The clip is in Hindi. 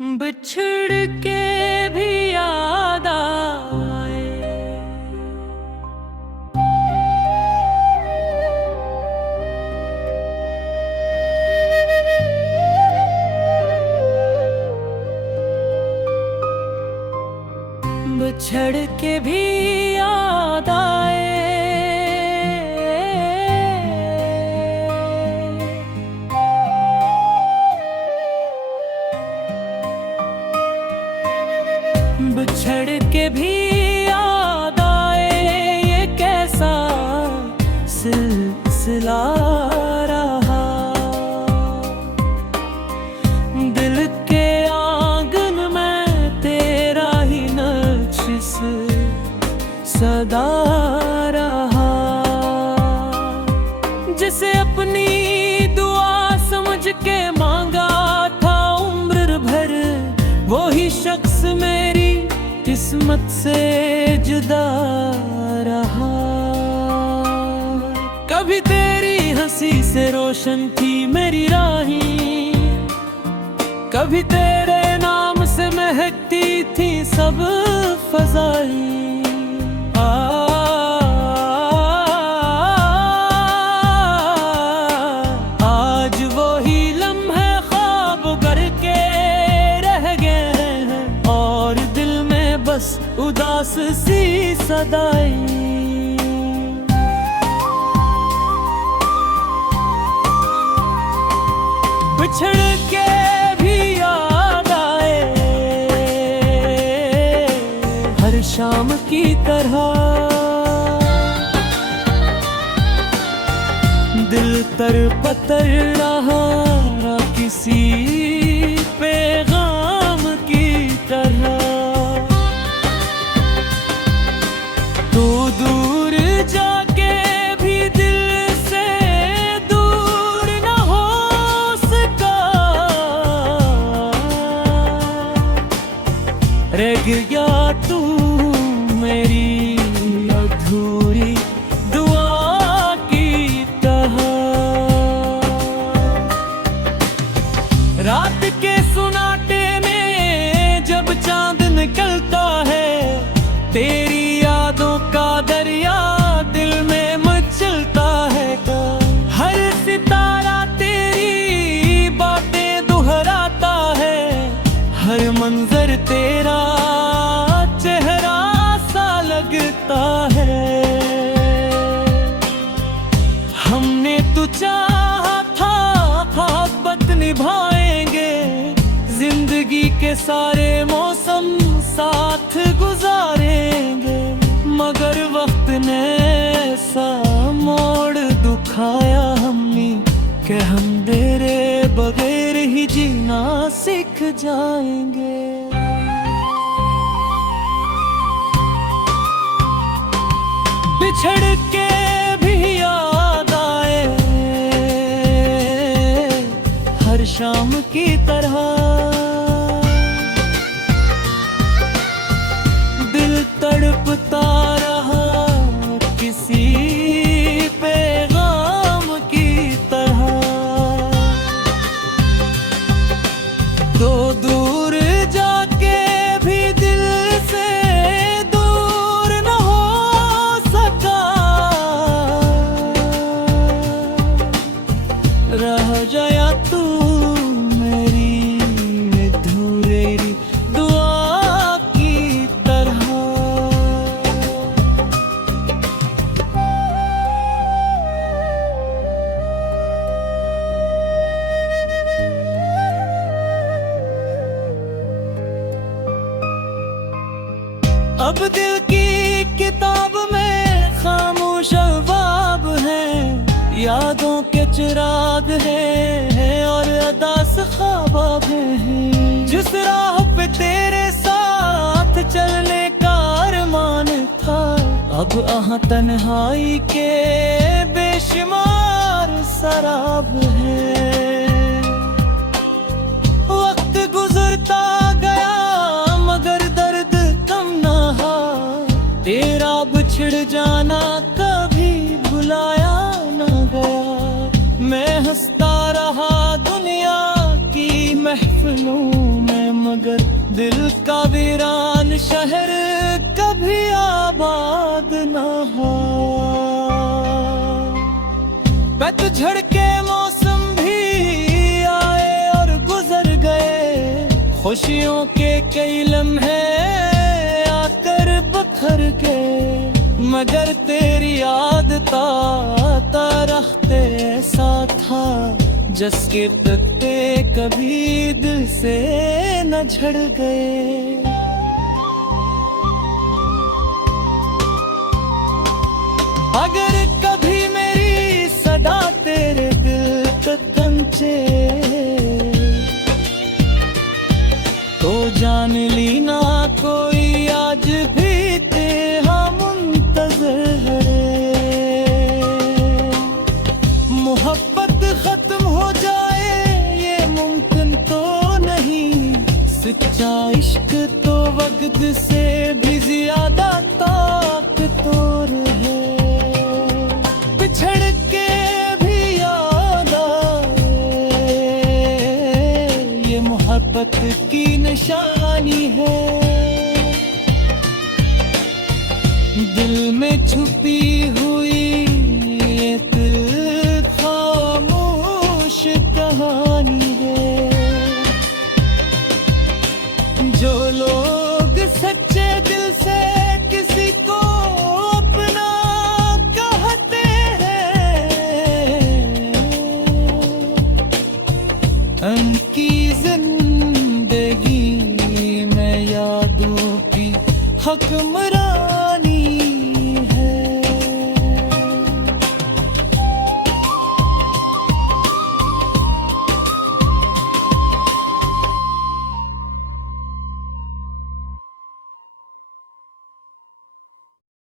बिछड़ के भी याद आए। बिछड़ के भी याद आए। बिछड़ के भी याद आए, ये कैसा सिलसिला रहा। दिल के आंगन में तेरा ही नक्श सदा रहा। जिसे अपनी दुआ समझ के मांगा था उम्र भर, वो ही शख्स मेरी किस्मत से जुदा रहा। कभी तेरी हंसी से रोशन थी मेरी राहें, कभी तेरे नाम से महकती थी सब फज़ाएं। आज वो ही लम्हे ख्वाब करके रह गए हैं, और दिल में बस उदास सी सदाएं। बिछड़ के भी याद आए, हर शाम की तरह। दिल तरपतर रहा किसी पैगाम की तरह। तू दूर जाके भी दिल से दूर न हो सका। रह गया तू मेरी अधूरी दुआ की तरह। रात के सुनाटे में जब चांद निकलता है, तेरी यादों का दरिया दिल में मचलता है। हर सितारा तेरी बातें दोहराता है, हर मंजर तेरा चेहरा सा लगता है। हमने तो चाहा था मोहब्बत निभाएंगे, जिंदगी के सारे मौसम साथ गुजारेंगे। मगर वक्त ने ऐसा मोड़ दुखाया हमने कि हम तेरे बगैर ही जीना सीख जाएंगे। बिछड़ के भी याद आए, हर शाम की तरह। दिल तड़पता रहा किसी पैगाम की तरह। तो दूर जाके भी दिल से दूर न हो सका। रह जाया तू मेरी अधूरी दुआ की तरह। अब दिल की किताब में खामोश अहबाब हैं, यादों के चिराग हैं और अदास ख्वाब हैं। जिस राह पे तेरे साथ चलने का अरमान था, अब आहा तन्हाई के बेशुमार शराब है। वक्त गुजरता गया मगर दर्द कम ना हा। तेरा बिछड़ जाना कभी भुलाया ना गया। मैं हंसता रहा दुनिया की महफिलों में मगर दिल का वीरान शहर कभी आबाद ना हो। पतझड़ के मौसम भी आए और गुजर गए, खुशियों के कई लम्हे आकर बखर के, मगर तेरी याद ताता रखते ऐसा था जिसके पत्ते कभी दिल से न झड़ गए। अगर कभी मेरी सदा तेरे दिल तक पहुंचे तो जान ली ना कोई आज भी तेरा मुंतज़िर है। मोहब्बत खत्म हो जाए ये मुमकिन तो नहीं, सच्चा इश्क तो वक्त से भी ज्यादा ताकतवर है। बिछड़ के भी याद आए ये मोहब्बत की निशानी है। दिल में छुपी हुई एक खामोश कहानी है। जो लोग सच्चे दिल से किसी को अपना कहते हैं, उनकी जिंदगी में यादों की हक